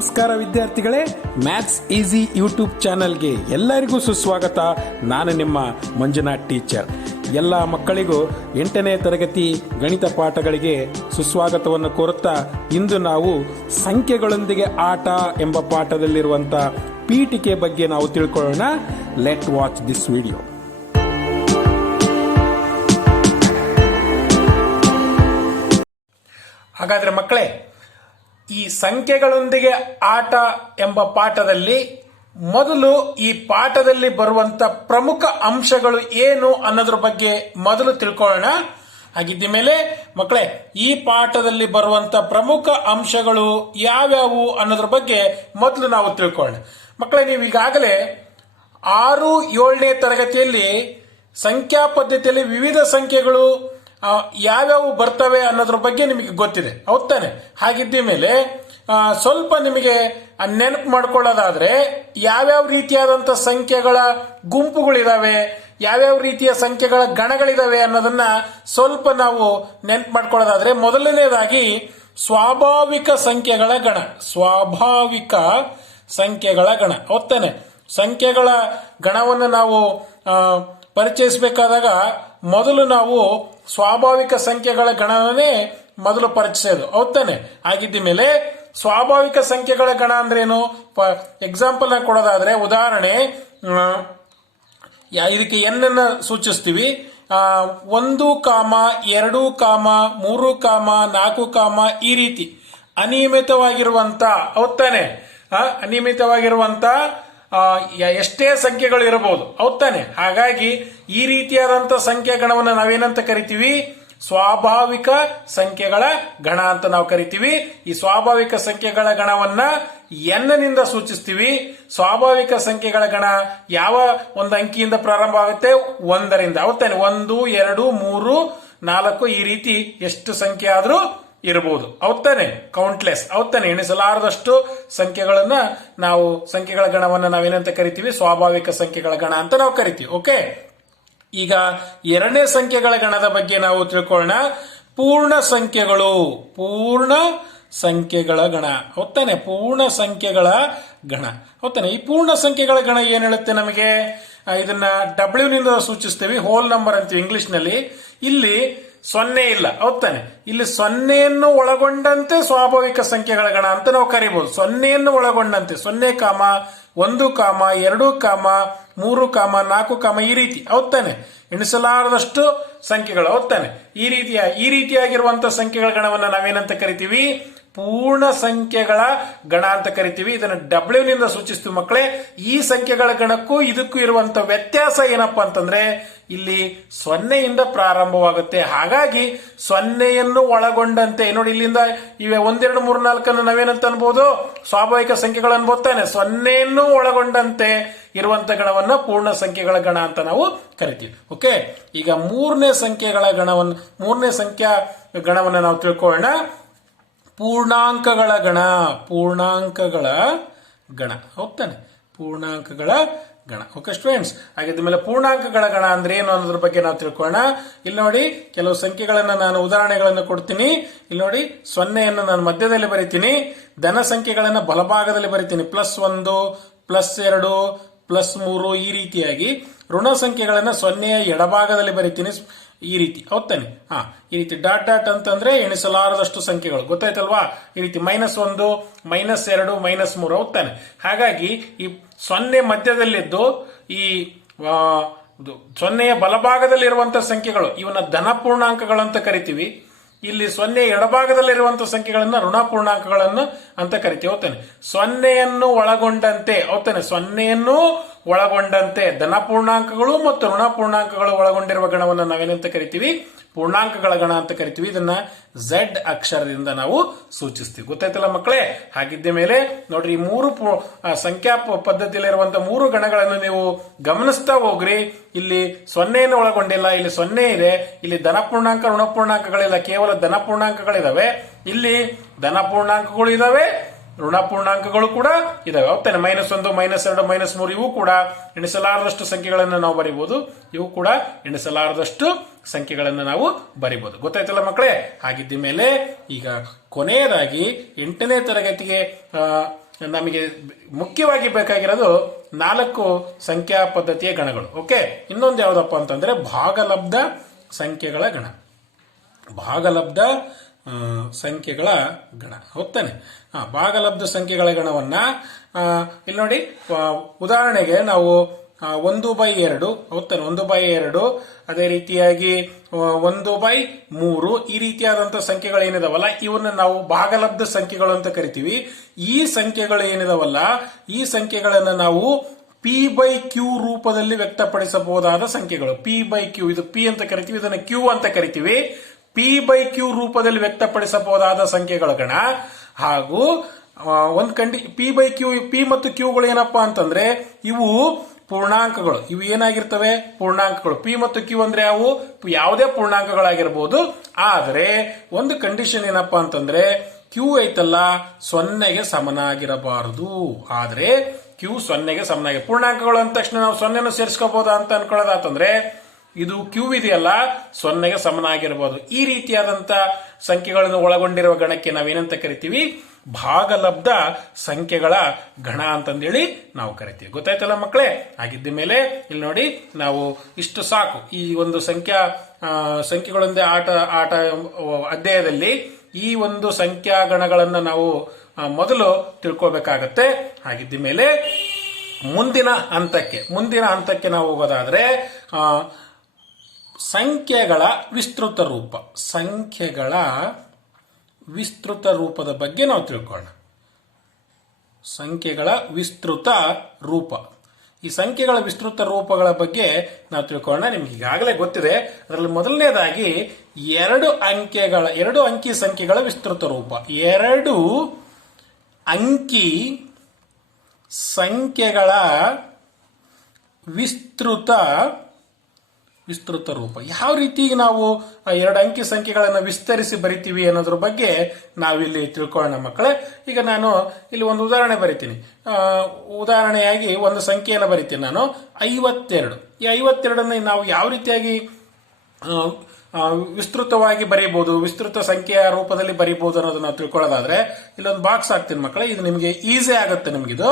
ನಮಸ್ಕಾರ ವಿದ್ಯಾರ್ಥಿಗಳೇ, maths easy YouTube ಚಾನಲ್ಗೆ ಎಲ್ಲರಿಗೂ ಸುಸ್ವಾಗತ. ನಾನು ನಿಮ್ಮ ಮಂಜುನಾಥ್ ಟೀಚರ್. ಎಲ್ಲ ಮಕ್ಕಳಿಗೂ 8ನೇ ತರಗತಿ ಗಣಿತ ಪಾಠಗಳಿಗೆ ಸುಸ್ವಾಗತವನ್ನು ಕೋರುತ್ತಾ ಇಂದು ನಾವು ಸಂಖ್ಯೆಗಳೊಂದಿಗೆ ಆಟ ಎಂಬ ಪಾಠದಲ್ಲಿರುವಂಥ ಪೀಠಿಕೆ ಬಗ್ಗೆ ನಾವು ತಿಳ್ಕೊಳ್ಳೋಣ. Let watch this video. ಹಾಗಾದ್ರೆ ಮಕ್ಕಳೇ, ಈ ಸಂಖ್ಯೆಗಳೊಂದಿಗೆ ಆಟ ಎಂಬ ಪಾಠದಲ್ಲಿ ಮೊದಲು ಈ ಪಾಠದಲ್ಲಿ ಬರುವಂತ ಪ್ರಮುಖ ಅಂಶಗಳು ಏನು ಅನ್ನೋದ್ರ ಬಗ್ಗೆ ಮೊದಲು ತಿಳ್ಕೊಳ್ಳೋಣ. ಹಾಗಿದ್ದ ಮೇಲೆ ಮಕ್ಕಳೇ, ಈ ಪಾಠದಲ್ಲಿ ಬರುವಂತ ಪ್ರಮುಖ ಅಂಶಗಳು ಯಾವ್ಯಾವು ಅನ್ನೋದ್ರ ಬಗ್ಗೆ ಮೊದಲು ನಾವು ತಿಳ್ಕೊಳ್ಳೋಣ. ಮಕ್ಕಳೇ, ನೀವು ಈಗಾಗಲೇ 6, 7ನೇ ತರಗತಿಯಲ್ಲಿ ಸಂಖ್ಯಾ ಪದ್ಧತಿಯಲ್ಲಿ ವಿವಿಧ ಸಂಖ್ಯೆಗಳು ಯಾವ್ಯಾವು ಬರ್ತವೆ ಅನ್ನೋದ್ರ ಬಗ್ಗೆ ನಿಮಗೆ ಗೊತ್ತಿದೆ, ಹೌದ್ ತಾನೆ? ಹಾಗಿದ್ದ ಮೇಲೆ ಸ್ವಲ್ಪ ನಿಮಗೆ ನೆನಪು ಮಾಡ್ಕೊಳ್ಳೋದಾದ್ರೆ ಯಾವ್ಯಾವ ರೀತಿಯಾದಂಥ ಸಂಖ್ಯೆಗಳ ಗುಂಪುಗಳಿದಾವೆ, ಯಾವ್ಯಾವ ರೀತಿಯ ಸಂಖ್ಯೆಗಳ ಗಣಗಳಿದಾವೆ ಅನ್ನೋದನ್ನ ಸ್ವಲ್ಪ ನಾವು ನೆನಪು ಮಾಡ್ಕೊಳ್ಳೋದಾದ್ರೆ, ಮೊದಲನೇದಾಗಿ ಸ್ವಾಭಾವಿಕ ಸಂಖ್ಯೆಗಳ ಗಣ. ಸ್ವಾಭಾವಿಕ ಸಂಖ್ಯೆಗಳ ಗಣ, ಹೌದ್ ತಾನೆ? ಸಂಖ್ಯೆಗಳ ಗಣವನ್ನು ನಾವು ಪರಿಚಯಿಸಬೇಕಾದಾಗ ಮೊದಲು ನಾವು ಸ್ವಾಭಾವಿಕ ಸಂಖ್ಯೆಗಳ ಗಣವನ್ನೇ ಮೊದಲು ಪರಿಚಯಿಸೋದು, ಹೌದ್ ತಾನೆ? ಆಗಿದ್ದ ಮೇಲೆ ಸ್ವಾಭಾವಿಕ ಸಂಖ್ಯೆಗಳ ಗಣ ಅಂದ್ರೇನು? ಎಕ್ಸಾಂಪಲ್ ಕೊಡೋದಾದ್ರೆ, ಉದಾಹರಣೆ, ಇದಕ್ಕೆ ಎನ್ ಅನ್ನ ಸೂಚಿಸ್ತೀವಿ. 1, 2, 3, 4 ಈ ರೀತಿ ಅನಿಯಮಿತವಾಗಿರುವಂತ, ಹೌದ್ ತಾನೆ? ಅನಿಯಮಿತವಾಗಿರುವಂತ ಎಷ್ಟೇ ಸಂಖ್ಯೆಗಳು ಇರಬಹುದು, ಹೌದ್ ತಾನೆ? ಹಾಗಾಗಿ ಈ ರೀತಿಯಾದಂತ ಸಂಖ್ಯಾ ಗಣವನ್ನು ನಾವೇನಂತ ಕರಿತೀವಿ? ಸ್ವಾಭಾವಿಕ ಸಂಖ್ಯೆಗಳ ಗಣ ಅಂತ ನಾವು ಕರಿತೀವಿ. ಈ ಸ್ವಾಭಾವಿಕ ಸಂಖ್ಯೆಗಳ ಗಣವನ್ನ ಎನ್ ನಿಂದ ಸೂಚಿಸ್ತೀವಿ. ಸ್ವಾಭಾವಿಕ ಸಂಖ್ಯೆಗಳ ಗಣ ಯಾವ ಒಂದು ಅಂಕಿಯಿಂದ ಪ್ರಾರಂಭ ಆಗುತ್ತೆ? 1ರಿಂದ, ಹೌದ್ ತಾನೆ? 1, 2, 3, 4 ಈ ರೀತಿ ಎಷ್ಟು ಸಂಖ್ಯೆ ಆದ್ರೂ ಇರಬಹುದು, ಹೌದ್ ತಾನೆ? ಕೌಂಟ್ಲೆಸ್, ಹೌದ್ ತಾನೆ? ಎಣಿಸಲಾರದಷ್ಟು ಸಂಖ್ಯೆಗಳನ್ನ ನಾವು ಸಂಖ್ಯೆಗಳ ಗಣವನ್ನ ನಾವೇನಂತ ಕರಿತೀವಿ? ಸ್ವಾಭಾವಿಕ ಸಂಖ್ಯೆಗಳ ಗಣ ಅಂತ ನಾವು ಕರಿತೀವಿ. ಓಕೆ, ಈಗ 2ನೇ ಸಂಖ್ಯೆಗಳ ಗಣದ ಬಗ್ಗೆ ನಾವು ತಿಳ್ಕೊಳ್ಳೋಣ. ಪೂರ್ಣ ಸಂಖ್ಯೆಗಳು. ಪೂರ್ಣ ಸಂಖ್ಯೆಗಳ ಗಣ, ಹೌದ್ ತಾನೆ? ಪೂರ್ಣ ಸಂಖ್ಯೆಗಳ ಗಣ, ಹೌದ್ ತಾನೆ? ಈ ಪೂರ್ಣ ಸಂಖ್ಯೆಗಳ ಗಣ ಏನ್ ಹೇಳುತ್ತೆ ನಮಗೆ? ಇದನ್ನ ಡಬ್ಲ್ಯೂ ನಿಂದ ಸೂಚಿಸ್ತೀವಿ, ಹೋಲ್ ನಂಬರ್ ಅಂತೀವಿ ಇಂಗ್ಲಿಷ್ ನಲ್ಲಿ. ಇಲ್ಲಿ 0 ಇಲ್ಲ, ಹೌದ್ ತಾನೆ? ಇಲ್ಲಿ 0ಯನ್ನು ಒಳಗೊಂಡಂತೆ ಸ್ವಾಭಾವಿಕ ಸಂಖ್ಯೆಗಳ ಗಣ ಅಂತ ನಾವು ಕರಿಬಹುದು. 0ಯನ್ನು ಒಳಗೊಂಡಂತೆ 0, 1, 2, 3, 4 ಈ ರೀತಿ, ಹೌದ್ ತಾನೆ? ಎಣಿಸಲಾರದಷ್ಟು ಸಂಖ್ಯೆಗಳು, ಹೌದ್ ತಾನೆ? ಈ ರೀತಿಯಾಗಿರುವಂತಹ ಸಂಖ್ಯೆಗಳ ಗಣವನ್ನ ನಾವೇನಂತ ಕರಿತೀವಿ? ಪೂರ್ಣ ಸಂಖ್ಯೆಗಳ ಗಣ ಅಂತ ಕರಿತೀವಿ. ಇದನ್ನು ಡಬ್ಲ್ಯೂ ನಿಂದ ಸೂಚಿಸ್ತೀವಿ ಮಕ್ಕಳೇ. ಈ ಸಂಖ್ಯೆಗಳ ಗಣಕ್ಕೂ ಇದಕ್ಕೂ ಇರುವಂತ ವ್ಯತ್ಯಾಸ ಏನಪ್ಪಾ ಅಂತಂದ್ರೆ, ಇಲ್ಲಿ 0ಯಿಂದ ಪ್ರಾರಂಭವಾಗುತ್ತೆ. ಹಾಗಾಗಿ 0ಯನ್ನು ಒಳಗೊಂಡಂತೆ, ನೋಡಿ ಇಲ್ಲಿಂದ ಇವೆ 1, 2, 3, 4 ನಾವೇನಂತ ಅನ್ಬೋದು? ಸ್ವಾಭಾವಿಕ ಸಂಖ್ಯೆಗಳು ಅನ್ಬೋದು ತಾನೆ? 0ಯನ್ನು ಒಳಗೊಂಡಂತೆ ಇರುವಂತ ಗಣವನ್ನ ಪೂರ್ಣ ಸಂಖ್ಯೆಗಳ ಗಣ ಅಂತ ನಾವು ಕರಿತೀವಿ. ಓಕೆ, ಈಗ 3ನೇ ಸಂಖ್ಯಾ ಗಣವನ್ನ ನಾವು ತಿಳ್ಕೊಳ್ಳೋಣ. ಪೂರ್ಣಾಂಕಗಳ ಗಣ. ಪೂರ್ಣಾಂಕಗಳ ಗಣ, ಹೌದ್ ತಾನೆ? ಪೂರ್ಣಾಂಕಗಳ ಗಣ. ಓಕೆ ಸ್ಟೂಡೆಂಟ್ಸ್, ಹಾಗಿದ್ದ ಮೇಲೆ ಪೂರ್ಣಾಂಕಗಳ ಗಣ ಅಂದ್ರೆ ಏನು ಅನ್ನೋದ್ರ ಬಗ್ಗೆ ನಾವು ತಿಳ್ಕೊಳ್ಳೋಣ. ಇಲ್ಲಿ ನೋಡಿ, ಕೆಲವು ಸಂಖ್ಯೆಗಳನ್ನ ನಾನು ಉದಾಹರಣೆಗಳನ್ನು ಕೊಡ್ತೀನಿ. ಇಲ್ಲಿ ನೋಡಿ, 0ಯನ್ನು ನಾನು ಮಧ್ಯದಲ್ಲಿ ಬರಿತೀನಿ, ಧನ ಸಂಖ್ಯೆಗಳನ್ನ ಬಲಭಾಗದಲ್ಲಿ ಬರಿತೀನಿ, +1, +2, +3 ಈ ರೀತಿಯಾಗಿ. ಋಣ ಸಂಖ್ಯೆಗಳನ್ನ 0ಯ ಎಡಭಾಗದಲ್ಲಿ ಬರಿತೀನಿ, ಈ ರೀತಿ, ಹೌದ್ ತಾನೆ? ಈ ರೀತಿ ಡಾಟ್ ಡಾಟ್ ಅಂತಂದ್ರೆ ಎಣಿಸಲಾರದಷ್ಟು ಸಂಖ್ಯೆಗಳು, ಗೊತ್ತಾಯ್ತಲ್ವಾ? ಈ ರೀತಿ -1, -2, -3, ಹೌದ್ ತಾನೆ? ಹಾಗಾಗಿ ಈ 0 ಮಧ್ಯದಲ್ಲಿದ್ದು ಈ 0ಯ ಬಲಭಾಗದಲ್ಲಿರುವಂತಹ ಸಂಖ್ಯೆಗಳು, ಇವನ್ನ ಧನ ಪೂರ್ಣಾಂಕಗಳಂತ ಕರಿತೀವಿ. ಇಲ್ಲಿ 0 ಎಡಭಾಗದಲ್ಲಿರುವಂತಹ ಸಂಖ್ಯೆಗಳನ್ನ ಋಣ ಪೂರ್ಣಾಂಕಗಳನ್ನು ಅಂತ ಕರಿತೀವಿ, ಹೌದ್ ತಾನೆ? 0ಯನ್ನು ಒಳಗೊಂಡಂತೆ, ಹೌದ್ ತಾನೆ? 0ಯನ್ನು ಒಳಗೊಂಡಂತೆ ಧನ ಪೂರ್ಣಾಂಕಗಳು ಮತ್ತು ಋಣ ಪೂರ್ಣಾಂಕಗಳು ಒಳಗೊಂಡಿರುವ ಗಣವನ್ನು ನಾವೇನಂತ ಕರಿತೀವಿ? ಪೂರ್ಣಾಂಕಗಳ ಗಣ ಅಂತ ಕರಿತೀವಿ. ಇದನ್ನ Z ಅಕ್ಷರದಿಂದ ನಾವು ಸೂಚಿಸ್ತೀವಿ, ಗೊತ್ತಾಯ್ತಲ್ಲ ಮಕ್ಕಳೇ? ಹಾಗಿದ್ದ ಮೇಲೆ ನೋಡ್ರಿ, ಈ 3 ಸಂಖ್ಯಾ ಪದ್ಧತಿಯಲ್ಲಿರುವಂತಹ 3 ಗಣಗಳನ್ನು ನೀವು ಗಮನಿಸ್ತಾ ಹೋಗ್ರಿ. ಇಲ್ಲಿ 0ಯನ್ನು ಒಳಗೊಂಡಿಲ್ಲ, ಇಲ್ಲಿ 0 ಇದೆ. ಇಲ್ಲಿ ಧನ ಪೂರ್ಣಾಂಕ ಋಣ ಪೂರ್ಣಾಂಕಗಳಿಲ್ಲ, ಕೇವಲ ಧನ ಪೂರ್ಣಾಂಕಗಳಿದಾವೆ. ಇಲ್ಲಿ ಧನ ಪೂರ್ಣಾಂಕಗಳು ಇದಾವೆ, ಋಣ ಪೂರ್ಣಾಂಕಗಳು ಕೂಡ ಇದಾವೆ, ಹೌದ್ ತಾನೆ? -1, -2, -3 ಇವು ಕೂಡ ಎಣಿಸಲಾರದಷ್ಟು ಸಂಖ್ಯೆಗಳನ್ನು ನಾವು ಬರೀಬಹುದು. ಇವು ಕೂಡ ಎಣಿಸಲಾರದಷ್ಟು ಸಂಖ್ಯೆಗಳನ್ನು ನಾವು ಬರೀಬಹುದು, ಗೊತ್ತಾಯ್ತಲ್ಲ ಮಕ್ಕಳೇ? ಹಾಗಿದ್ದ ಮೇಲೆ ಈಗ ಕೊನೆಯದಾಗಿ 8ನೇ ತರಗತಿಗೆ ನಮಗೆ ಮುಖ್ಯವಾಗಿ ಬೇಕಾಗಿರೋದು 4 ಸಂಖ್ಯಾ ಪದ್ಧತಿಯ ಗಣಗಳು. ಓಕೆ, ಇನ್ನೊಂದು ಯಾವುದಪ್ಪ ಅಂತಂದ್ರೆ ಭಾಗಲಬ್ಧ ಸಂಖ್ಯೆಗಳ ಗಣ. ಭಾಗಲಬ್ಧ ಸಂಖ್ಯೆಗಳ ಗಣ ಹೋಗ್ತಾನೆ. ಭಾಗಲಬ್ಧ ಸಂಖ್ಯೆಗಳ ಗಣವನ್ನ ಇಲ್ಲಿ ನೋಡಿ, ಉದಾಹರಣೆಗೆ ನಾವು 1/2 ಹೋಗ್ತಾನೆ, 1/2, ಅದೇ ರೀತಿಯಾಗಿ 1/3 ಈ ರೀತಿಯಾದಂತಹ ಸಂಖ್ಯೆಗಳು ಏನಿದಾವಲ್ಲ ಇವನ್ನ ನಾವು ಭಾಗಲಬ್ಧ ಸಂಖ್ಯೆಗಳು ಅಂತ ಕರಿತೀವಿ. ಈ ಸಂಖ್ಯೆಗಳು ಏನಿದಾವಲ್ಲ ಈ ಸಂಖ್ಯೆಗಳನ್ನ ನಾವು P/Q ರೂಪದಲ್ಲಿ ವ್ಯಕ್ತಪಡಿಸಬಹುದಾದ ಸಂಖ್ಯೆಗಳು. P/Q, ಇದು P ಅಂತ ಕರಿತೀವಿ, ಇದನ್ನ Q ಅಂತ ಕರಿತೀವಿ. P/Q ರೂಪದಲ್ಲಿ ವ್ಯಕ್ತಪಡಿಸಬಹುದಾದ ಸಂಖ್ಯೆಗಳ ಗಣ. ಹಾಗೂ P/Q, P ಮತ್ತು Qಗಳು ಏನಪ್ಪಾ ಅಂತಂದ್ರೆ ಇವು ಪೂರ್ಣಾಂಕಗಳು. ಇವು ಏನಾಗಿರ್ತವೆ? ಪೂರ್ಣಾಂಕಗಳು. P ಮತ್ತು Q ಅಂದ್ರೆ ಅವು ಯಾವುದೇ ಪೂರ್ಣಾಂಕಗಳಾಗಿರ್ಬೋದು. ಆದರೆ ಒಂದು ಕಂಡೀಷನ್ ಏನಪ್ಪಾ ಅಂತಂದ್ರೆ Q ಐತಲ್ಲ 0ಗೆ ಸಮನಾಗಿರಬಾರದು. ಆದ್ರೆ Q 0ಗೆ ಸಮನಾಗಿ, ಪೂರ್ಣಾಂಕಗಳು ಅಂದ ತಕ್ಷಣ ನಾವು 0ನ್ನು ಸೇರಿಸ್ಕೋಬಹುದಾ ಅಂತ ಅನ್ಕೊಳ್ಳೋದಾತಂದ್ರೆ ಇದು Q ಇದೆಯಲ್ಲ 0ಗೆ ಸಮನಾಗಿರಬಹುದು. ಈ ರೀತಿಯಾದಂತ ಸಂಖ್ಯೆಗಳನ್ನು ಒಳಗೊಂಡಿರುವ ಗಣಕ್ಕೆ ನಾವೇನಂತ ಕರಿತೀವಿ? ಭಾಗಲಬ್ಧ ಸಂಖ್ಯೆಗಳ ಗಣ ಅಂತಂದೇಳಿ ನಾವು ಕರಿತೀವಿ. ಗೊತ್ತಾಯ್ತಲ್ಲ ಮಕ್ಕಳೇ? ಆಗಿದ್ದ ಮೇಲೆ ಇಲ್ಲಿ ನೋಡಿ, ನಾವು ಇಷ್ಟು ಸಾಕು ಈ ಒಂದು ಸಂಖ್ಯೆಗಳೊಂದೇ ಆಟ ಅಧ್ಯಾಯದಲ್ಲಿ ಈ ಒಂದು ಸಂಖ್ಯಾ ಗಣಗಳನ್ನ ನಾವು ಮೊದಲು ತಿಳ್ಕೋಬೇಕಾಗತ್ತೆ. ಹಾಗಿದ್ದ ಮೇಲೆ ಮುಂದಿನ ಹಂತಕ್ಕೆ ನಾವು ಹೋಗೋದಾದ್ರೆ ಸಂಖ್ಯೆಗಳ ವಿಸ್ತೃತ ರೂಪ. ಸಂಖ್ಯೆಗಳ ವಿಸ್ತೃತ ರೂಪದ ಬಗ್ಗೆ ನಾವು ತಿಳ್ಕೊಳ್ಳೋಣ. ಸಂಖ್ಯೆಗಳ ವಿಸ್ತೃತ ರೂಪ. ಈ ಸಂಖ್ಯೆಗಳ ವಿಸ್ತೃತ ರೂಪಗಳ ಬಗ್ಗೆ ನಾವು ತಿಳ್ಕೊಳ್ಳೋಣ. ನಿಮ್ಗೆ ಈಗಾಗಲೇ ಗೊತ್ತಿದೆ. ಅದರಲ್ಲಿ ಮೊದಲನೇದಾಗಿ 2 ಅಂಕಿ ಸಂಖ್ಯೆಗಳ ವಿಸ್ತೃತ ರೂಪ. 2 ಅಂಕಿ ಸಂಖ್ಯೆಗಳ ವಿಸ್ತೃತ ರೂಪ. ಯಾವ ರೀತಿ ನಾವು 2 ಅಂಕಿ ಸಂಖ್ಯೆಗಳನ್ನು ವಿಸ್ತರಿಸಿ ಬರಿತೀವಿ ಅನ್ನೋದ್ರ ಬಗ್ಗೆ ನಾವಿಲ್ಲಿ ತಿಳ್ಕೊಳ್ಳೋಣ ಮಕ್ಕಳೇ. ಈಗ ನಾನು ಇಲ್ಲಿ ಒಂದು ಉದಾಹರಣೆ ಬರಿತೀನಿ. ಉದಾಹರಣೆಯಾಗಿ ಒಂದು ಸಂಖ್ಯೆಯನ್ನು ಬರಿತೀನಿ ನಾನು 52. ಈ 52 ನಾವು ಯಾವ ರೀತಿಯಾಗಿ ವಿಸ್ತೃತವಾಗಿ ಬರೀಬಹುದು, ವಿಸ್ತೃತ ಸಂಖ್ಯೆಯ ರೂಪದಲ್ಲಿ ಬರೀಬಹುದು ಅನ್ನೋದನ್ನ ನಾವು ತಿಳ್ಕೊಳ್ಳೋದಾದ್ರೆ ಇಲ್ಲೊಂದು ಬಾಕ್ಸ್ ಹಾಕ್ತೀನಿ ಮಕ್ಕಳೇ. ಇದು ನಿಮಗೆ ಈಸಿ ಆಗುತ್ತೆ. ನಿಮ್ಗಿದು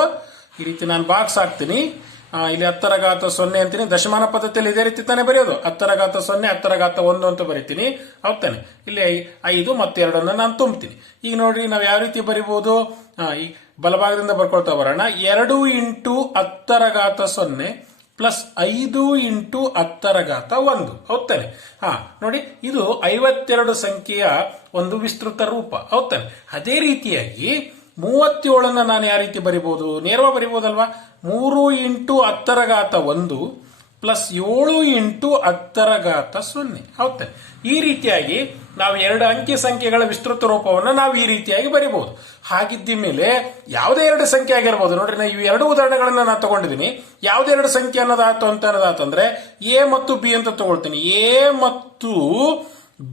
ಈ ರೀತಿ ನಾನು ಬಾಕ್ಸ್ ಹಾಕ್ತೀನಿ. ಇಲ್ಲಿ 10⁻0 ಅಂತೀನಿ. ದಶಮಾನ ಪದ್ಧತಿಯಲ್ಲಿ ಇದೇ ರೀತಿ ತಾನೇ ಬರೆಯೋದು. 10⁻0, 10⁻1 ಅಂತ ಬರೀತೀನಿ. ಹೌದಾನೆ? ಇಲ್ಲಿ 5 ಮತ್ತು 2 ನಾನು ತುಂಬ್ತೀನಿ. ಈಗ ನೋಡ್ರಿ ನಾವು ಯಾವ ರೀತಿ ಬರೀಬಹುದು. ಈ ಬಲಭಾಗದಿಂದ ಬರ್ಕೊಳ್ತಾ ಬರೋಣ. 2 × 10⁻0 ಪ್ಲಸ್ 5 × 10⁻1. ಹೌದಾನೆ? ನೋಡಿ, ಇದು 52 ಸಂಖ್ಯೆಯ ಒಂದು ವಿಸ್ತೃತ ರೂಪ. ಹೌದಾನೆ? ಅದೇ ರೀತಿಯಾಗಿ 37 ನಾನು ಯಾವ ರೀತಿ ಬರಿಬಹುದು? ನೇರವಾಗಿ ಬರಿಬಹುದಲ್ವಾ? 3 × 10⁻1 ಪ್ಲಸ್ 7 × 10⁻0. ಹೌದಾ? ಈ ರೀತಿಯಾಗಿ ನಾವು 2 ಅಂಕಿ ಸಂಖ್ಯೆಗಳ ವಿಸ್ತೃತ ರೂಪವನ್ನು ನಾವು ಈ ರೀತಿಯಾಗಿ ಬರಿಬಹುದು. ಹಾಗಿದ್ದ ಮೇಲೆ ಯಾವುದೇ 2 ಸಂಖ್ಯೆ ಆಗಿರ್ಬೋದು. ನೋಡ್ರಿ, ನಾನು ಇವು 2 ಉದಾಹರಣೆಗಳನ್ನ ನಾನು ತಗೊಂಡಿದ್ದೀನಿ. ಯಾವುದೇ 2 ಸಂಖ್ಯೆ ಅನ್ನೋದಾತಂದ್ರೆ ಎ ಮತ್ತು ಬಿ ಅಂತ ತಗೊಳ್ತೀನಿ. ಎ ಮತ್ತು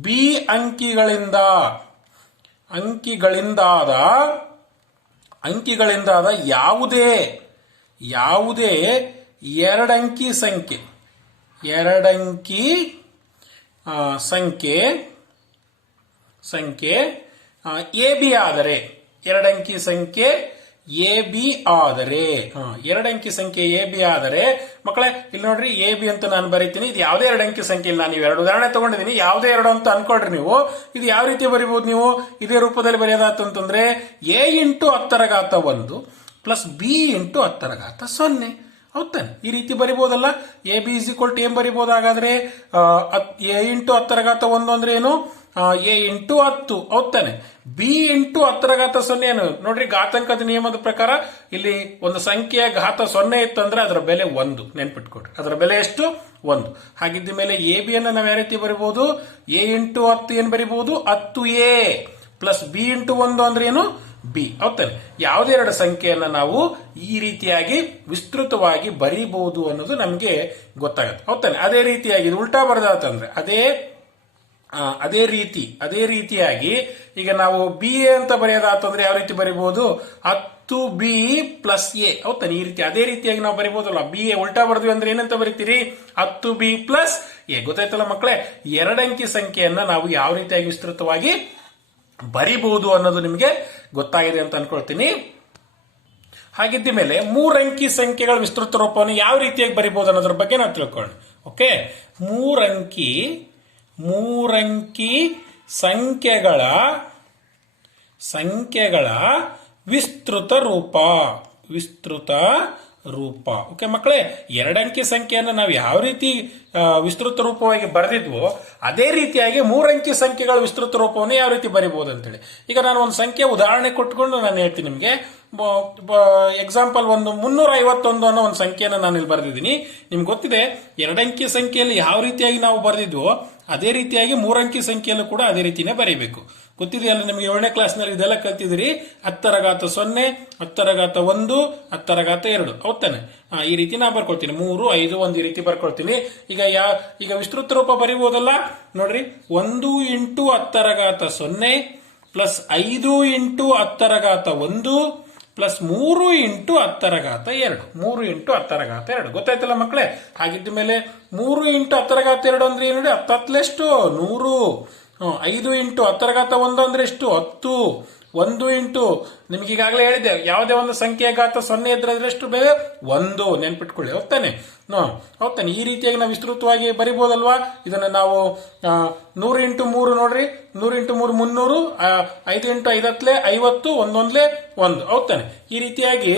ಬಿ ಅಂಕಿಗಳಿಂದಾದ ಯಾವುದೇ 2 ಅಂಕಿ ಸಂಖ್ಯೆ ಎ ಬಿ ಆದರೆ, 2 ಅಂಕಿ ಸಂಖ್ಯೆ ಎ ಬಿ ಆದರೆ, 2 ಅಂಕಿ ಸಂಖ್ಯೆ ಎ ಬಿ ಆದರೆ ಮಕ್ಕಳೇ ಇಲ್ಲಿ ನೋಡ್ರಿ, ಎ ಬಿ ಅಂತ ನಾನು ಬರೀತೀನಿ. ಇದು ಯಾವುದೇ 2 ಅಂಕಿ ಸಂಖ್ಯೆ ಇಲ್ಲ. ನೀವು 2 ಉದಾಹರಣೆ ತಗೊಂಡಿದ್ದೀನಿ. ಯಾವುದೇ 2 ಅಂತ ಅನ್ಕೊಳ್ರಿ ನೀವು. ಇದು ಯಾವ ರೀತಿ ಬರೀಬಹುದು? ನೀವು ಇದೇ ರೂಪದಲ್ಲಿ ಬರೆಯೋದಾತಂತಂದ್ರೆ ಎ × 10⁻1 ಪ್ಲಸ್ ಬಿ × 10⁻0. ಹೌದಾನೆ? ಈ ರೀತಿ ಬರಿಬಹುದಲ್ಲ? ಎ ಬಿ = ಏನ್ ಬರಿಬಹುದು? ಹಾಗಾದ್ರೆ ಎ × 10⁻1 ಅಂದ್ರೆ ಏನು? ಎ × 10. ಹೌದಾನೆ? ಬಿ × 10⁻0 ಏನು? ನೋಡ್ರಿ, ಘಾತಾಂಕದ ನಿಯಮದ ಪ್ರಕಾರ ಇಲ್ಲಿ ಒಂದು ಸಂಖ್ಯೆಯ ಘಾತ 0 ಇತ್ತಂದ್ರೆ ಅದರ ಬೆಲೆ 1. ನೆನ್ಪಿಟ್ಕೊಡ್ರಿ, ಅದರ ಬೆಲೆ ಎಷ್ಟು? 1. ಹಾಗಿದ್ದ ಮೇಲೆ ಎ ಬಿ ಅನ್ನ ನಾವು ಯಾವ ರೀತಿ ಬರಿಬಹುದು? ಎ × 10 ಏನ್ ಬರಿಬಹುದು? 10a ಪ್ಲಸ್ ಬಿ × 1 ಅಂದ್ರೆ ಏನು? ಬಿ. ಹೌದಾನೆ? ಯಾವುದೇ 2 ಸಂಖ್ಯೆಯನ್ನ ನಾವು ಈ ರೀತಿಯಾಗಿ ವಿಸ್ತೃತವಾಗಿ ಬರೀಬಹುದು ಅನ್ನೋದು ನಮಗೆ ಗೊತ್ತಾಗುತ್ತೆ. ಹೌದಾನೆ? ಅದೇ ರೀತಿಯಾಗಿ ಉಲ್ಟಾ ಬರೆದಾತಂದ್ರೆ ಅದೇ ರೀತಿಯಾಗಿ ಈಗ ನಾವು ಬಿ ಎ ಅಂತ ಬರೆಯೋದಾತಂದ್ರೆ ಯಾವ ರೀತಿ ಬರೀಬಹುದು? 10b plus A. ಹೌದಾನೆ? ಈ ರೀತಿ ಅದೇ ರೀತಿಯಾಗಿ ನಾವು ಬರೀಬಹುದಲ್ಲ. ಬಿ ಎ ಉಲ್ಟಾ ಬರೆದ್ವಿ ಅಂದ್ರೆ ಏನಂತ ಬರೀತೀರಿ? 10b plus A. ಗೊತ್ತಾಯ್ತಲ್ಲ ಮಕ್ಕಳೇ? 2 ಅಂಕಿ ಸಂಖ್ಯೆಯನ್ನ ನಾವು ಯಾವ ರೀತಿಯಾಗಿ ವಿಸ್ತೃತವಾಗಿ ಬರೀಬಹುದು ಅನ್ನೋದು ನಿಮಗೆ ಗೊತ್ತಾಗಿದೆ ಅಂತ ಅನ್ಕೊಳ್ತೀನಿ. ಹಾಗಿದ್ದ ಮೇಲೆ ಮೂರಂಕಿ ಸಂಖ್ಯೆಗಳ ವಿಸ್ತೃತ ರೂಪವನ್ನು ಯಾವ ರೀತಿಯಾಗಿ ಬರಿಬಹುದು ಅನ್ನೋದ್ರ ಬಗ್ಗೆ ನಾವು ತಿಳ್ಕೊಳ್ಳೋಣ. ಓಕೆ, ಮೂರಂಕಿ ಸಂಖ್ಯೆಗಳ ವಿಸ್ತೃತ ರೂಪ. ಓಕೆ ಮಕ್ಕಳೇ, ಎರಡಂಕಿ ಸಂಖ್ಯೆಯನ್ನು ನಾವು ಯಾವ ರೀತಿ ವಿಸ್ತೃತ ರೂಪವಾಗಿ ಬರೆದಿದ್ವೋ ಅದೇ ರೀತಿಯಾಗಿ ಮೂರಂಕಿ ಸಂಖ್ಯೆಗಳ ವಿಸ್ತೃತ ರೂಪವನ್ನು ಯಾವ ರೀತಿ ಬರಿಬಹುದು ಅಂತೇಳಿ. ಈಗ ನಾನು ಒಂದು ಸಂಖ್ಯೆ ಉದಾಹರಣೆ ಕೊಟ್ಕೊಂಡು ನಾನು ಹೇಳ್ತೀನಿ ನಿಮಗೆ. ಎಕ್ಸಾಂಪಲ್ 351 ಅನ್ನೋ ಒಂದು ಸಂಖ್ಯೆಯನ್ನು ನಾನು ಇಲ್ಲಿ ಬರೆದಿದ್ದೀನಿ. ನಿಮ್ಗೆ ಗೊತ್ತಿದೆ, ಎರಡಂಕಿ ಸಂಖ್ಯೆಯಲ್ಲಿ ಯಾವ ರೀತಿಯಾಗಿ ನಾವು ಬರೆದಿದ್ವೋ ಅದೇ ರೀತಿಯಾಗಿ ಮೂರಂಕಿ ಸಂಖ್ಯೆಯಲ್ಲೂ ಕೂಡ ಅದೇ ರೀತಿನೇ ಬರೀಬೇಕು. ಗೊತ್ತಿದೆಯಲ್ಲ ನಿಮಗೆ, 7ನೇ ಕ್ಲಾಸ್ನಲ್ಲಿ ಇದೆಲ್ಲ ಕಲ್ತಿದ್ದೀರಿ. 10⁻0, 10⁻1, 10⁻2 ಹೌದಾನೆ. ಈ ರೀತಿ ನಾ ಬರ್ಕೊಳ್ತೀನಿ, 3, 5, 1 ಈ ರೀತಿ ಬರ್ಕೊಳ್ತೀನಿ. ಈಗ ವಿಸ್ತೃತ ರೂಪ ಬರಿಬಹುದಲ್ಲ ನೋಡ್ರಿ. 1 × 10⁻0 ಪ್ಲಸ್ 5 × 10⁻1 ಪ್ಲಸ್ 3 × 10⁻2. 3 × 10⁻2 ಗೊತ್ತಾಯ್ತಲ್ಲ ಮಕ್ಕಳೇ. ಹಾಗಿದ್ದ ಮೇಲೆ 3 × 10⁻2 ಅಂದ್ರೆ ಏನು ನೋಡಿ, 10 ಎಷ್ಟು 100. 5 × 10⁻1 ಅಂದ್ರೆ ಎಷ್ಟು 10. 1 ಇಂಟು ನಿಮ್ಗೆ ಈಗಾಗಲೇ ಹೇಳಿದ್ದೆ, ಯಾವುದೇ ಒಂದು ಸಂಖ್ಯೆಯ ಘಾತ 0 ಇದ್ರೆ ಎಷ್ಟು ಬೇರೆ 1 ನೆನ್ಪಿಟ್ಕೊಳ್ಳಿ. ಹೌದಾನೆ. ಹೌದಾನೆ. ಈ ರೀತಿಯಾಗಿ ನಾವು ವಿಸ್ತೃತವಾಗಿ ಬರಿಬಹುದಲ್ವಾ. ಇದನ್ನ ನಾವು 100 × 3 ನೋಡ್ರಿ, 100 × 3 300, 5 × 5 50, 1 1 ಹೌದಾನೆ. ಈ ರೀತಿಯಾಗಿ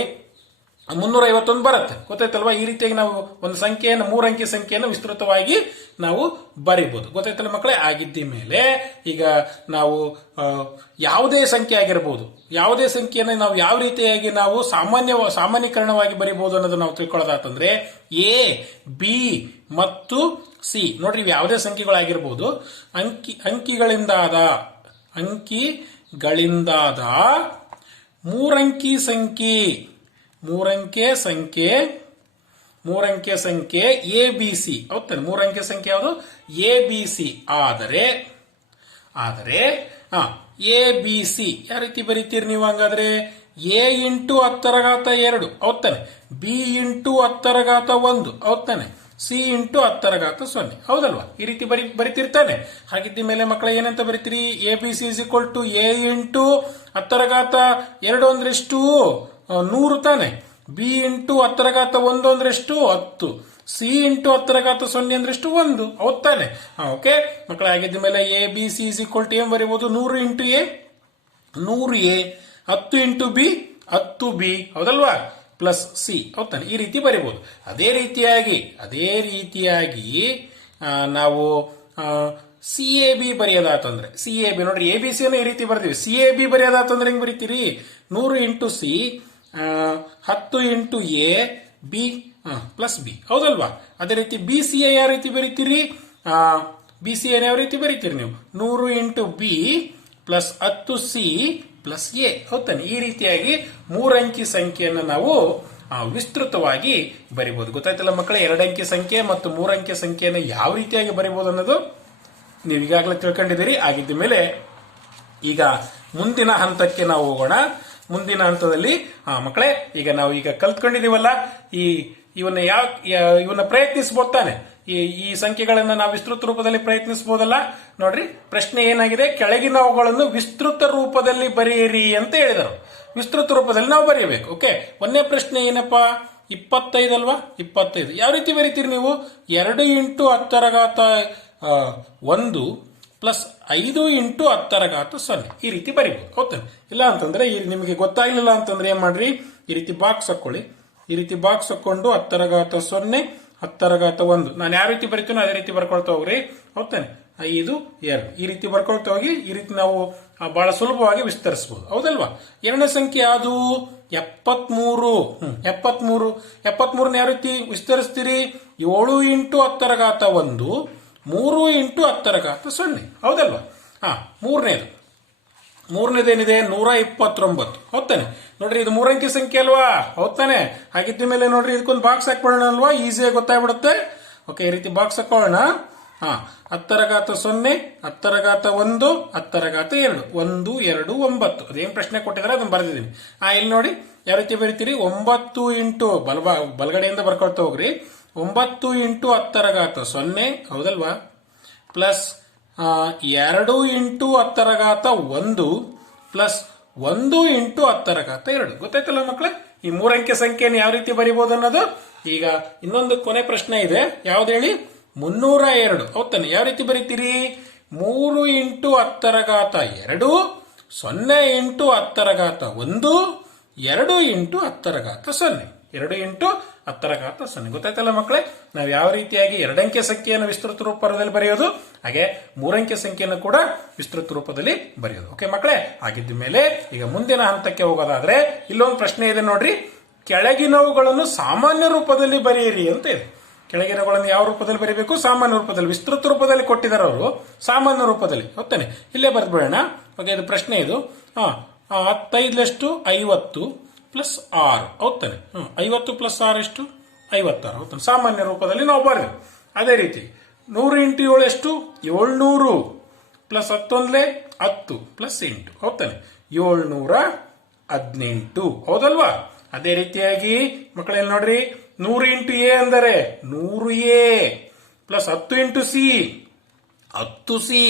351 ಬರುತ್ತೆ. ಗೊತ್ತಾಯ್ತಲ್ವಾ. ಈ ರೀತಿಯಾಗಿ ನಾವು ಒಂದು ಸಂಖ್ಯೆಯನ್ನು, ಮೂರಂಕಿ ಸಂಖ್ಯೆಯನ್ನು ವಿಸ್ತೃತವಾಗಿ ನಾವು ಬರಿಬಹುದು. ಗೊತ್ತಾಯ್ತಲ್ಲ ಮಕ್ಕಳೇ. ಆಗಿದ್ದ ಮೇಲೆ ಈಗ ನಾವು ಯಾವುದೇ ಸಂಖ್ಯೆ ಆಗಿರಬಹುದು, ಯಾವುದೇ ಸಂಖ್ಯೆಯನ್ನು ನಾವು ಯಾವ ರೀತಿಯಾಗಿ ನಾವು ಸಾಮಾನ್ಯೀಕರಣವಾಗಿ ಬರಿಬಹುದು ಅನ್ನೋದನ್ನ ನಾವು ತಿಳ್ಕೊಳ್ಳೋದಾತಂದ್ರೆ A, B ಮತ್ತು C ನೋಡ್ರಿ, ಯಾವುದೇ ಸಂಖ್ಯೆಗಳಾಗಿರ್ಬೋದು, ಅಂಕಿಗಳಿಂದಾದ ಮೂರಂಕಿ ಸಂಖ್ಯೆ ABC ಹೌದಾನೆ. ಮೂರಂಕಿ ಸಂಖ್ಯೆ ಯಾವುದು ABC ಆದರೆ ABC ಯಾವ ರೀತಿ ಬರೀತೀರಿ ನೀವು? ಹಂಗಾದ್ರೆ A × 10⁻2 ಹೌದಾನೆ, B × 10⁻1 ಹೌದಾನೆ, C × 10⁻0 ಹೌದಲ್ವಾ. ಈ ರೀತಿ ಬರಿತಿರ್ತಾನೆ. ಹಾಗಿದ್ದ ಮೇಲೆ ಮಕ್ಕಳ ಏನಂತ ಬರೀತೀರಿ? ABC A × 10⁻2 ಅಂದ್ರೆ ಎಷ್ಟು 100 ತಾನೆ. B × 10⁻1 ಅಂದ್ರೆ ಎಷ್ಟು 10. C × 10⁻0 ಅಂದ್ರೆ ಎಷ್ಟು 1 ಹೌದಾನೆ. ಓಕೆ ಮಕ್ಕಳ, ಆಗಿದ್ದ ಮೇಲೆ ABC ಏನ್ ಬರೀಬಹುದು? 100 × A 100A, 10 × B 10B ಹೌದಲ್ವಾ, ಪ್ಲಸ್ C ಹೌದಾನೆ. ಈ ರೀತಿ ಬರೀಬಹುದು. ಅದೇ ರೀತಿಯಾಗಿ ನಾವು CAB ಬರೆಯೋದಾತಂದ್ರೆ, CAB ನೋಡ್ರಿ, ABC ಈ ರೀತಿ ಬರ್ತೀವಿ. CAB ಬರೆಯೋದಾತಂದ್ರೆ ಹೆಂಗ್ ಬರೀತೀರಿ? 100 × C 10 × A B plus B ಹೌದಲ್ವಾ. ಅದೇ ರೀತಿ BCA ಯಾವ ರೀತಿ ಬರೀತೀರಿ? BCA ಯಾವ ರೀತಿ ಬರೀತೀರಿ ನೀವು? 100 × B plus 10C plus A ಹೌದಾನೆ. ಈ ರೀತಿಯಾಗಿ ಮೂರಂಕಿ ಸಂಖ್ಯೆಯನ್ನು ನಾವು ವಿಸ್ತೃತವಾಗಿ ಬರಿಬಹುದು. ಗೊತ್ತಾಯ್ತಲ್ಲ ಮಕ್ಕಳೇ. ಎರಡಂಕಿ ಸಂಖ್ಯೆ ಮತ್ತು ಮೂರಂಕಿ ಸಂಖ್ಯೆಯನ್ನು ಯಾವ ರೀತಿಯಾಗಿ ಬರಿಬಹುದು ಅನ್ನೋದು ನೀವು ಈಗಾಗಲೇ ತಿಳ್ಕೊಂಡಿದ್ದೀರಿ. ಆಗಿದ್ದ ಮೇಲೆ ಈಗ ಮುಂದಿನ ಹಂತಕ್ಕೆ ನಾವು ಹೋಗೋಣ. ಮುಂದಿನ ಹಂತದಲ್ಲಿ ಮಕ್ಕಳೇ, ಈಗ ನಾವು ಕಲ್ತ್ಕೊಂಡಿದೀವಲ್ಲ, ಇವನ್ನ ಪ್ರಯತ್ನಿಸಬಹುದು ತಾನೆ. ಈ ಸಂಖ್ಯೆಗಳನ್ನ ನಾವು ವಿಸ್ತೃತ ರೂಪದಲ್ಲಿ ಪ್ರಯತ್ನಿಸಬಹುದಲ್ಲ. ನೋಡ್ರಿ, ಪ್ರಶ್ನೆ ಏನಾಗಿದೆ? ಕೆಳಗಿನವುಗಳನ್ನು ವಿಸ್ತೃತ ರೂಪದಲ್ಲಿ ಬರೆಯಿರಿ ಅಂತ ಹೇಳಿದರು. ವಿಸ್ತೃತ ರೂಪದಲ್ಲಿ ನಾವು ಬರೆಯಬೇಕು. ಓಕೆ, ಒಂದನೇ ಪ್ರಶ್ನೆ ಏನಪ್ಪಾ? 25 ಅಲ್ವಾ? 25 ಯಾವ ರೀತಿ ಬರೀತೀರಿ ನೀವು? 2 × 10⁻1 ಪ್ಲಸ್ 5 × 10⁻0 ಈ ರೀತಿ ಬರೀಬಹುದು. ಹೌದಾ? ಇಲ್ಲ ಅಂತಂದ್ರೆ ನಿಮಗೆ ಗೊತ್ತಾಗ್ಲಿಲ್ಲ ಅಂತಂದ್ರೆ ಏನ್ ಮಾಡ್ರಿ? ಈ ರೀತಿ ಬಾಕ್ಸ್ ಹಾಕೊಳ್ಳಿ. ಈ ರೀತಿ ಬಾಕ್ಸ್ ಹಾಕೊಂಡು 10⁻0 10⁻1 ನಾನು ಯಾವ ರೀತಿ ಬರಿತೀನೋ ಅದೇ ರೀತಿ ಬರ್ಕೊಳ್ತಾ ಹೋಗ್ರಿ. ಹೌದಾನೆ. 5 2 ಈ ರೀತಿ ಬರ್ಕೊಳ್ತಾ ಹೋಗಿ. ಈ ರೀತಿ ನಾವು ಬಹಳ ಸುಲಭವಾಗಿ ವಿಸ್ತರಿಸಬಹುದು. ಹೌದಲ್ವಾ? ಎರಡನೇ ಸಂಖ್ಯೆ ಯಾವುದು? 73. 73 ಯಾವ ರೀತಿ ವಿಸ್ತರಿಸ್ತೀರಿ? 7 × 10⁻1 3 × 10⁻0 ಹೌದಲ್ವಾ? ಮೂರನೇದೇನಿದೆ? 129 ಹೌದಾನೆ. ನೋಡ್ರಿ, ಇದು ಮೂರಂಕಿ ಸಂಖ್ಯೆ ಅಲ್ವಾ? ಹೌದಾನೆ. ಹಾಗಿದ್ದ ಮೇಲೆ ನೋಡ್ರಿ, ಇದಕ್ಕೊಂದು ಬಾಕ್ಸ್ ಹಾಕೊಳ್ಳೋಣ ಅಲ್ವಾ? ಈಸಿಯಾಗಿ ಗೊತ್ತಾಗ್ಬಿಡುತ್ತೆ. ಓಕೆ, ಈ ರೀತಿ ಬಾಕ್ಸ್ ಹಾಕೊಳ್ಳೋಣ. 10⁻0 10⁻1 10⁻2 1 2 9 ಅದೇನ್ ಪ್ರಶ್ನೆ ಕೊಟ್ಟಿದ್ದಾರೆ ಅದನ್ನ ಬರೆದಿದ್ದೀನಿ. ಇಲ್ಲಿ ನೋಡಿ ಯಾವ ರೀತಿ ಬರೀತೀರಿ? 9 ಬಲಗಡೆಯಿಂದ ಬರ್ಕೊಳ್ತಾ ಹೋಗ್ರಿ. 9 × 10⁻0 ಹೌದಲ್ವಾ, ಪ್ಲಸ್ 2 × 10⁻1 ಪ್ಲಸ್ 1 × 10⁻2 ಗೊತ್ತಾಯ್ತಲ್ಲ ಮಕ್ಕಳೇ? ಈ 3 ಅಂಕೆ ಸಂಖ್ಯೆಯನ್ನು ಯಾವ ರೀತಿ ಬರಿಬಹುದು ಅನ್ನೋದು. ಈಗ ಇನ್ನೊಂದು ಕೊನೆ ಪ್ರಶ್ನೆ ಇದೆ, ಯಾವ್ದು ಹೇಳಿ? 302. ಹೌದಾನೆ, ಯಾವ ರೀತಿ ಬರೀತೀರಿ? 3 ಇಂಟು 10 ರ ಘಾತ 2, 0 ಇಂಟು 10 ರ ಘಾತ 1, 2 ಇಂಟು 10 ರ ಘಾತ 0. 2 ಇಂಟು 10 ರ ಘಾತ 0. ಗೊತ್ತಾಯ್ತಲ್ಲ ಮಕ್ಕಳೇ, ನಾವು ಯಾವ ರೀತಿಯಾಗಿ 2 ಅಂಕೆ ಸಂಖ್ಯೆಯನ್ನು ವಿಸ್ತೃತ ರೂಪದಲ್ಲಿ ಬರೆಯೋದು, ಹಾಗೆ 3 ಅಂಕೆ ಸಂಖ್ಯೆಯನ್ನು ಕೂಡ ವಿಸ್ತೃತ ರೂಪದಲ್ಲಿ ಬರೆಯೋದು. ಓಕೆ ಮಕ್ಕಳೇ, ಹಾಗಿದ್ದ ಮೇಲೆ ಈಗ ಮುಂದಿನ ಹಂತಕ್ಕೆ ಹೋಗೋದಾದ್ರೆ ಇಲ್ಲೊಂದು ಪ್ರಶ್ನೆ ಇದೆ ನೋಡ್ರಿ. ಕೆಳಗಿನವುಗಳನ್ನು ಸಾಮಾನ್ಯ ರೂಪದಲ್ಲಿ ಬರೆಯಿರಿ ಅಂತ ಇದೆ. ಕೆಳಗಿನವುಗಳನ್ನು ಯಾವ ರೂಪದಲ್ಲಿ ಬರೀಬೇಕು? ಸಾಮಾನ್ಯ ರೂಪದಲ್ಲಿ. ವಿಸ್ತೃತ ರೂಪದಲ್ಲಿ ಕೊಟ್ಟಿದ್ದಾರೆ ಅವರು, ಸಾಮಾನ್ಯ ರೂಪದಲ್ಲಿ. ಗೊತ್ತಾನೆ, ಇಲ್ಲೇ ಬರೆದ್ಬಿಡೋಣ. ಓಕೆ, ಇದು ಪ್ರಶ್ನೆ ಇದು. 15 50 ಪ್ಲಸ್ 6. ಹೌದಾನೆ, 50 ಪ್ಲಸ್ 6 ಎಷ್ಟು? 56. ಹೌದಾನೆ, ಸಾಮಾನ್ಯ ರೂಪದಲ್ಲಿ ನಾವು ಬರೆದು. ಅದೇ ರೀತಿ 100 ಇಂಟು 7 ಎಷ್ಟು? 700 ಪ್ಲಸ್ 11 10 ಪ್ಲಸ್ 8. ಹೌದಾನೆ, 718. ಹೌದಲ್ವಾ? ಅದೇ ರೀತಿಯಾಗಿ ಮಕ್ಕಳೇನು ನೋಡ್ರಿ, 100 ಇಂಟು ಎ ಅಂದರೆ 100 A plus 10 into C 10 C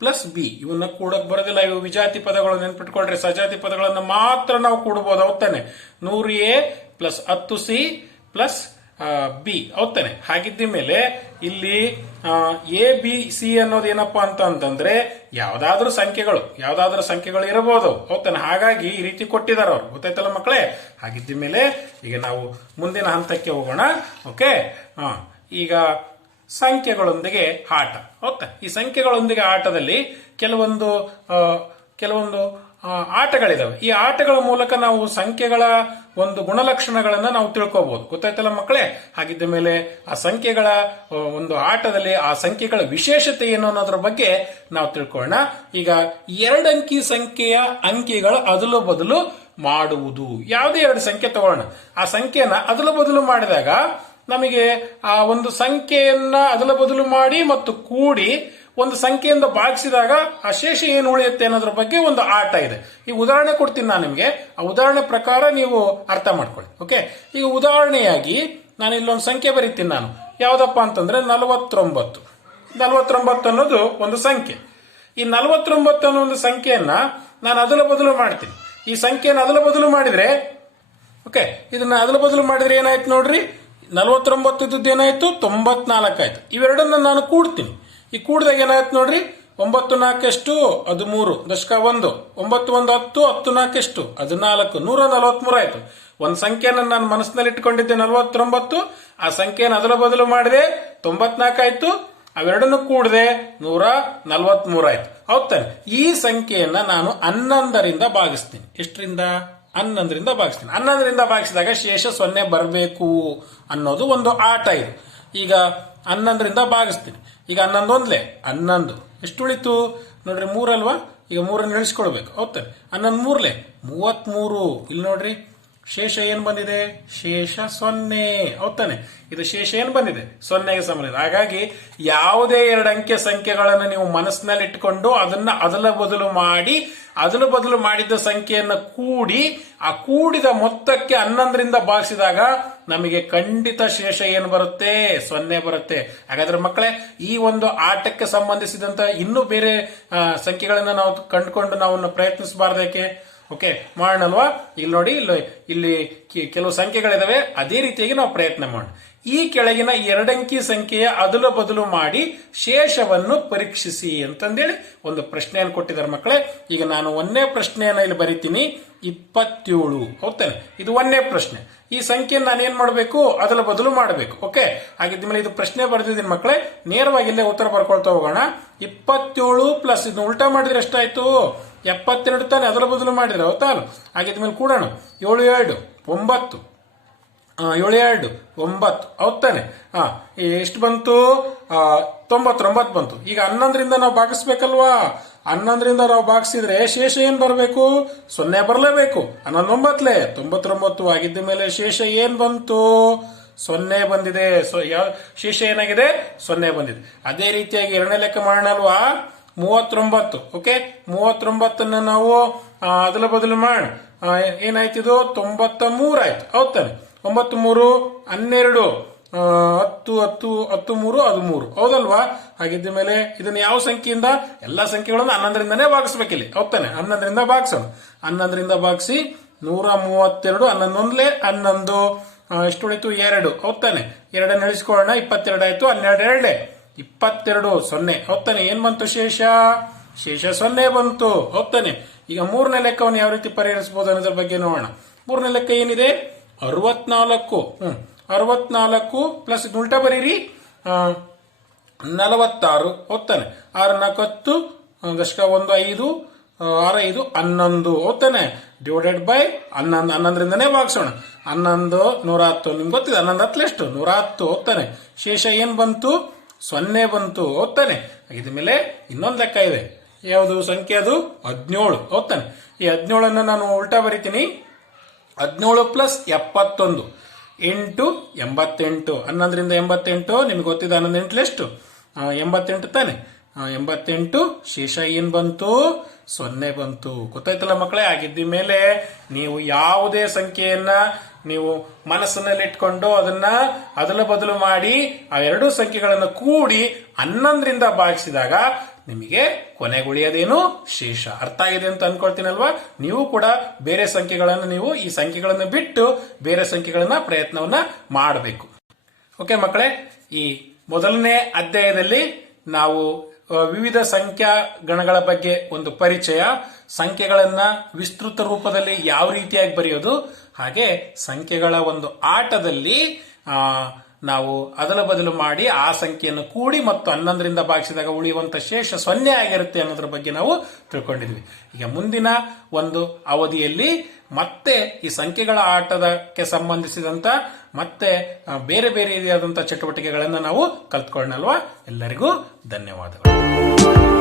plus B. ಇವನ್ನ ಕೂಡಕ್ ಬರೋದಿಲ್ಲ, ಇವು ವಿಜಾತಿ ಪದಗಳು, ನೆನ್ಪಿಟ್ಕೊಳ್ರಿ. ಸಜಾತಿ ಪದಗಳನ್ನ ಮಾತ್ರ ನಾವು ಕೂಡಬಹುದು. ಹೌದಾನೆ, 100 A plus 10 C plus B. ಹೌದಾನೆ, ಹಾಗಿದ್ದ ಮೇಲೆ ಇಲ್ಲಿ ಎ ಬಿ ಸಿ ಅನ್ನೋದು ಏನಪ್ಪಾ ಅಂತಂದ್ರೆ ಯಾವ್ದಾದ್ರೂ ಸಂಖ್ಯೆಗಳು ಇರಬಹುದು. ಹೌದಾನೆ, ಹಾಗಾಗಿ ಈ ರೀತಿ ಕೊಟ್ಟಿದ್ದಾರೆ ಅವರು. ಗೊತ್ತಾಯ್ತಲ್ಲ ಮಕ್ಕಳೇ? ಹಾಗಿದ್ದ ಮೇಲೆ ಈಗ ನಾವು ಮುಂದಿನ ಹಂತಕ್ಕೆ ಹೋಗೋಣ. ಓಕೆ, ಈಗ ಸಂಖ್ಯೆಗಳೊಂದಿಗೆ ಆಟ. ಹೌದಾ, ಈ ಸಂಖ್ಯೆಗಳೊಂದಿಗೆ ಆಟದಲ್ಲಿ ಕೆಲವೊಂದು ಆಟಗಳಿದಾವೆ. ಈ ಆಟಗಳ ಮೂಲಕ ನಾವು ಸಂಖ್ಯೆಗಳ ಒಂದು ಗುಣಲಕ್ಷಣಗಳನ್ನ ನಾವು ತಿಳ್ಕೋಬಹುದು. ಗೊತ್ತಾಯ್ತಲ್ಲ ಮಕ್ಕಳೇ? ಹಾಗಿದ್ದ ಮೇಲೆ ಆ ಸಂಖ್ಯೆಗಳ ಒಂದು ಆಟದಲ್ಲಿ ಆ ಸಂಖ್ಯೆಗಳ ವಿಶೇಷತೆ ಏನು ಅನ್ನೋದ್ರ ಬಗ್ಗೆ ನಾವು ತಿಳ್ಕೊಳ್ಳೋಣ. ಈಗ 2 ಅಂಕಿ ಸಂಖ್ಯೆಯ ಅಂಕಿಗಳ ಅದಲು ಬದಲು ಮಾಡುವುದು. ಯಾವುದೇ 2 ಸಂಖ್ಯೆ ತಗೊಳ್ಳೋಣ, ಆ ಸಂಖ್ಯೆನ ಅದಲು ಬದಲು ಮಾಡಿದಾಗ ನಮಗೆ ಆ ಒಂದು ಸಂಖ್ಯೆಯನ್ನ ಅದಲು ಬದಲು ಮಾಡಿ ಮತ್ತು ಕೂಡಿ ಒಂದು ಸಂಖ್ಯೆಯಿಂದ ಭಾಗಿಸಿದಾಗ ಆ ಶೇಷ ಏನು ಉಳಿಯುತ್ತೆ ಅನ್ನೋದ್ರ ಬಗ್ಗೆ ಒಂದು ಆಟ ಇದೆ. ಈ ಉದಾಹರಣೆ ಕೊಡ್ತೀನಿ ನಾನು ನಿಮಗೆ, ಆ ಉದಾಹರಣೆ ಪ್ರಕಾರ ನೀವು ಅರ್ಥ ಮಾಡ್ಕೊಳ್ಳಿ. ಓಕೆ, ಈಗ ಉದಾಹರಣೆಯಾಗಿ ನಾನು ಇಲ್ಲೊಂದು ಸಂಖ್ಯೆ ಬರೀತೀನಿ. ನಾನು ಯಾವ್ದಪ್ಪ ಅಂತಂದ್ರೆ 49 ಅನ್ನೋದು ಒಂದು ಸಂಖ್ಯೆ. ಈ 49 ಅನ್ನೋ ಒಂದು ಸಂಖ್ಯೆಯನ್ನ ನಾನು ಅದಲು ಬದಲು ಮಾಡ್ತೀನಿ. ಈ ಸಂಖ್ಯೆಯನ್ನು ಅದಲು ಬದಲು ಮಾಡಿದ್ರೆ, ಓಕೆ, ಇದನ್ನ ಅದಲು ಬದಲು ಮಾಡಿದ್ರೆ ಏನಾಯ್ತು ನೋಡ್ರಿ, 49 ಇದ್ದದ್ದು ಏನಾಯ್ತು? 94 ಆಯ್ತು. ಇವೆರಡನ್ನ ನಾನು ಕೂಡ್ತೀನಿ. ಈ ಕೂಡಿದಾಗ ಏನಾಯ್ತು ನೋಡ್ರಿ, 9 4 ಎಷ್ಟು? 13 ದಶಕ 1, 9 1 10, 10 4 ಎಷ್ಟು? 14, 143 ಆಯ್ತು. ಒಂದು ಸಂಖ್ಯೆಯನ್ನು ನಾನು ಮನಸ್ಸಿನಲ್ಲಿ ಇಟ್ಕೊಂಡಿದ್ದೆ 49, ಆ ಸಂಖ್ಯೆಯನ್ನು ಅದಲು ಬದಲು ಮಾಡಿದೆ 94 ಆಯ್ತು. ಅವೆರಡನ್ನು ಕೂಡಿದೆ 143 ಆಯ್ತು. ಹೌದಾನೆ, ಈ ಸಂಖ್ಯೆಯನ್ನ ನಾನು 11ರಿಂದ ಭಾಗಿಸ್ತೀನಿ. ಎಷ್ಟರಿಂದ? 11ರಿಂದ ಭಾಗಿಸ್ತೀನಿ. 11ರಿಂದ ಭಾಗಿಸಿದಾಗ ಶೇಷ 0 ಬರಬೇಕು ಅನ್ನೋದು ಒಂದು ಆಟ ಇದು. ಈಗ 11ರಿಂದ ಭಾಗಿಸ್ತೀನಿ. ಈಗ 11 ಒಂದ್ಲೆ 11 ಎಷ್ಟು ಉಳಿತು ನೋಡ್ರಿ? 3 ಅಲ್ವಾ? ಈಗ 3 ಇಳಿಸ್ಕೊಳ್ಬೇಕು. ಹೌದಾನೆ, 11 3ಲೆ 33. ಇಲ್ಲಿ ನೋಡ್ರಿ, ಶೇಷ ಏನ್ ಬಂದಿದೆ? ಶೇಷ 0. ಹೌದಾನೆ, ಇದು ಶೇಷ ಏನ್ ಬಂದಿದೆ? 0ಗೆ ಸಮ. ಹಾಗಾಗಿ ಯಾವುದೇ 2 ಅಂಕೆ ಸಂಖ್ಯೆಗಳನ್ನು ನೀವು ಮನಸ್ಸಿನಲ್ಲಿ ಇಟ್ಕೊಂಡು ಅದನ್ನ ಅದಲು ಬದಲು ಮಾಡಿದ್ದ ಸಂಖ್ಯೆಯನ್ನು ಕೂಡಿ ಆ ಕೂಡಿದ ಮೊತ್ತಕ್ಕೆ 11ರಿಂದ ಭಾಗಿಸಿದಾಗ ನಮಗೆ ಖಂಡಿತ ಶೇಷ ಏನು ಬರುತ್ತೆ? 0 ಬರುತ್ತೆ. ಹಾಗಾದ್ರೆ ಮಕ್ಕಳೇ, ಈ ಒಂದು ಆಟಕ್ಕೆ ಸಂಬಂಧಿಸಿದಂತ ಇನ್ನೂ ಬೇರೆ ಸಂಖ್ಯೆಗಳನ್ನ ನಾವು ಕಂಡುಕೊಂಡು ನಾವು ಪ್ರಯತ್ನಿಸಬಾರ್ದೇಕೆ? ಓಕೆ, ಮಾಡೋಣಲ್ವಾ? ಇಲ್ಲಿ ನೋಡಿ, ಇಲ್ಲಿ ಕೆಲವು ಸಂಖ್ಯೆಗಳಿದಾವೆ. ಅದೇ ರೀತಿಯಾಗಿ ನಾವು ಪ್ರಯತ್ನ ಮಾಡೋಣ. ಈ ಕೆಳಗಿನ 2 ಅಂಕಿ ಸಂಖ್ಯೆಯ ಅದಲು ಬದಲು ಮಾಡಿ ಶೇಷವನ್ನು ಪರೀಕ್ಷಿಸಿ ಅಂತಂದೇಳಿ ಒಂದು ಪ್ರಶ್ನೆಯನ್ನು ಕೊಟ್ಟಿದ್ದಾರೆ ಮಕ್ಕಳೇ. ಈಗ ನಾನು 1ನೇ ಪ್ರಶ್ನೆಯನ್ನ ಇಲ್ಲಿ ಬರೀತೀನಿ, 27. ಹೌದಾನೆ, ಇದು 1ನೇ ಪ್ರಶ್ನೆ. ಈ ಸಂಖ್ಯೆಯನ್ನು ನಾನು ಏನ್ ಮಾಡಬೇಕು? ಅದಲು ಬದಲು ಮಾಡಬೇಕು. ಓಕೆ, ಹಾಗಿದ್ಮೇಲೆ ಇದು ಪ್ರಶ್ನೆ ಬರೆದಿದ್ದೀನಿ ಮಕ್ಕಳೇ. ನೇರವಾಗಿ ಇಲ್ಲೇ ಉತ್ತರ ಬರ್ಕೊಳ್ತಾ ಹೋಗೋಣ. 27 ಪ್ಲಸ್ ಇದನ್ನ ಉಲ್ಟಾ ಮಾಡಿದ್ರೆ ಎಷ್ಟಾಯ್ತು? 72 ತಾನೆ. ಅದಲು ಬದಲು ಮಾಡಿದ್ರೆ ಹೌದಾ? ಹಾಗಿದ್ಮೇಲೆ ಕೂಡೋಣ. 7 2 9, 7 2 9. ಹೌದಾನೆ, ಎಷ್ಟು ಬಂತು? 99 ಬಂತು. ಈಗ 11ರಿಂದ ನಾವು ಭಾಗಿಸ್ಬೇಕಲ್ವಾ? 11ರಿಂದ ನಾವು ಭಾಗಿಸಿದ್ರೆ ಶೇಷ ಏನ್ ಬರಬೇಕು? 0 ಬರಲೇಬೇಕು. 11 99 ಆಗಿದ್ದ ಮೇಲೆ ಶೇಷ ಏನ್ ಬಂತು? 0 ಬಂದಿದೆ. ಶೇಷ ಏನಾಗಿದೆ? 0 ಬಂದಿದೆ. ಅದೇ ರೀತಿಯಾಗಿ 2ನೇ ಲೆಕ್ಕ ಮಾಡೋಣ ಅಲ್ವಾ? 39. ಓಕೆ, 39ನ್ನ ನಾವು ಅದಲು ಬದಲು ಮಾಡಿ ಏನಾಯ್ತಿದು? 93 ಆಯ್ತು. ಹೌದಾನೆ, 9 3 12, 10 10 10 3 13. ಹೌದಲ್ವಾ? ಹಾಗಿದ್ದ ಮೇಲೆ ಇದನ್ನ ಯಾವ ಸಂಖ್ಯೆಯಿಂದ? ಎಲ್ಲಾ ಸಂಖ್ಯೆಗಳನ್ನು 11ರಿಂದನೇ ಭಾಗಿಸ್ಬೇಕಿಲ್ಲಿ. ಹೌದಾನೆ, 11ರಿಂದ ಭಾಗಿಸೋಣ. 11ರಿಂದ ಭಾಗಿಸಿ 132 11 11 ಎಷ್ಟು ಉಳಿತು 2 ಹೌದಾನೆ 2 ಇಳಿಸ್ಕೊಳ್ಳೋಣ 22 ಆಯ್ತು 12 22 0 ಹೌದಾನೆ ಏನ್ ಬಂತು ಶೇಷ 0 ಬಂತು ಹೌದಾನೆ ಈಗ ಮೂರನೇ ಲೆಕ್ಕವನ್ನು ಯಾವ ರೀತಿ ಪರಿಹರಿಸಬಹುದು ಅನ್ನೋದ್ರ ಬಗ್ಗೆ ನೋಡೋಣ ಮೂರನೇ ಲೆಕ್ಕ ಏನಿದೆ 64 64 ಪ್ಲಸ್ ಉಲ್ಟಾ ಬರೀರಿ 46 ಹೌದಾನೆ 6 4 10 ದಶಕ 1 5 6 5 11 ಹೌದಾನೆ ಡಿವೈಡೆಡ್ ಬೈ 11 11ರಿಂದನೇ ಭಾಗಿಸೋಣ 11 110 ನಿಮ್ಗೆ ಗೊತ್ತಿದೆ 11 ಹತ್ತಲು ಎಷ್ಟು 110 ಹೌದಾನೆ ಶೇಷ ಏನ್ ಬಂತು 0 ಬಂತು ಹೌದಾನೆ ಇದ್ಮೇಲೆ ಇನ್ನೊಂದು ಲೆಕ್ಕ ಇದೆ ಯಾವುದು ಸಂಖ್ಯೆ ಅದು 17 ಹೌದಾನೆ ಈ 17 ನಾನು ಉಲ್ಟಾ ಬರೀತೀನಿ 17 ಪ್ಲಸ್ 71 8 88 11ರಿಂದ 88 ನಿಮ್ಗೆ ಗೊತ್ತಿದೆ 11 ಎಂಟ್ಲು ಎಷ್ಟು 88 ತಾನೆ 88 ಶೇಷ ಏನ್ ಬಂತು 0 ಬಂತು ಗೊತ್ತಾಯ್ತಲ್ಲ ಮಕ್ಕಳೇ ಆಗಿದ್ದ ಮೇಲೆ ನೀವು ಯಾವುದೇ ಸಂಖ್ಯೆಯನ್ನ ನೀವು ಮನಸ್ಸಿನಲ್ಲಿ ಇಟ್ಕೊಂಡು ಅದನ್ನ ಅದಲು ಬದಲು ಮಾಡಿ ಆ ಎರಡೂ ಸಂಖ್ಯೆಗಳನ್ನು ಕೂಡಿ 11ರಿಂದ ಭಾಗಿಸಿದಾಗ ನಿಮಗೆ ಕೊನೆಗುಳಿಯೋದೇನು ಶೇಷ ಅರ್ಥ ಆಗಿದೆ ಅಂತ ಅನ್ಕೊಳ್ತೀನಲ್ವಾ ನೀವು ಕೂಡ ಬೇರೆ ಸಂಖ್ಯೆಗಳನ್ನು ನೀವು ಈ ಸಂಖ್ಯೆಗಳನ್ನು ಬಿಟ್ಟು ಬೇರೆ ಸಂಖ್ಯೆಗಳನ್ನ ಪ್ರಯತ್ನವನ್ನ ಮಾಡಬೇಕು ಓಕೆ ಮಕ್ಕಳೇ ಈ ಮೊದಲನೇ ಅಧ್ಯಾಯದಲ್ಲಿ ನಾವು ವಿವಿಧ ಸಂಖ್ಯಾ ಗಣಗಳ ಬಗ್ಗೆ ಒಂದು ಪರಿಚಯ ಸಂಖ್ಯೆಗಳನ್ನ ವಿಸ್ತೃತ ರೂಪದಲ್ಲಿ ಯಾವ ರೀತಿಯಾಗಿ ಬರೆಯೋದು ಹಾಗೆ ಸಂಖ್ಯೆಗಳ ಒಂದು ಆಟದಲ್ಲಿ ನಾವು ಅದಲ ಬದಲು ಮಾಡಿ ಆ ಸಂಖ್ಯೆಯನ್ನು ಕೂಡಿ ಮತ್ತು 11ರಿಂದ ಭಾಗಿಸಿದಾಗ ಉಳಿಯುವಂತ ಶೇಷ 0 ಆಗಿರುತ್ತೆ ಅನ್ನೋದ್ರ ಬಗ್ಗೆ ನಾವು ತಿಳ್ಕೊಂಡಿದ್ವಿ ಈಗ ಮುಂದಿನ ಒಂದು ಅವಧಿಯಲ್ಲಿ ಮತ್ತೆ ಈ ಸಂಖ್ಯೆಗಳ ಆಟದಕ್ಕೆ ಸಂಬಂಧಿಸಿದಂತ ಮತ್ತೆ ಬೇರೆ ಬೇರೆ ರೀತಿಯಾದಂತಹ ಚಟುವಟಿಕೆಗಳನ್ನು ನಾವು ಕಲ್ತ್ಕೊಳ್ಳೋಣಲ್ವಾ ಎಲ್ಲರಿಗೂ ಧನ್ಯವಾದಗಳು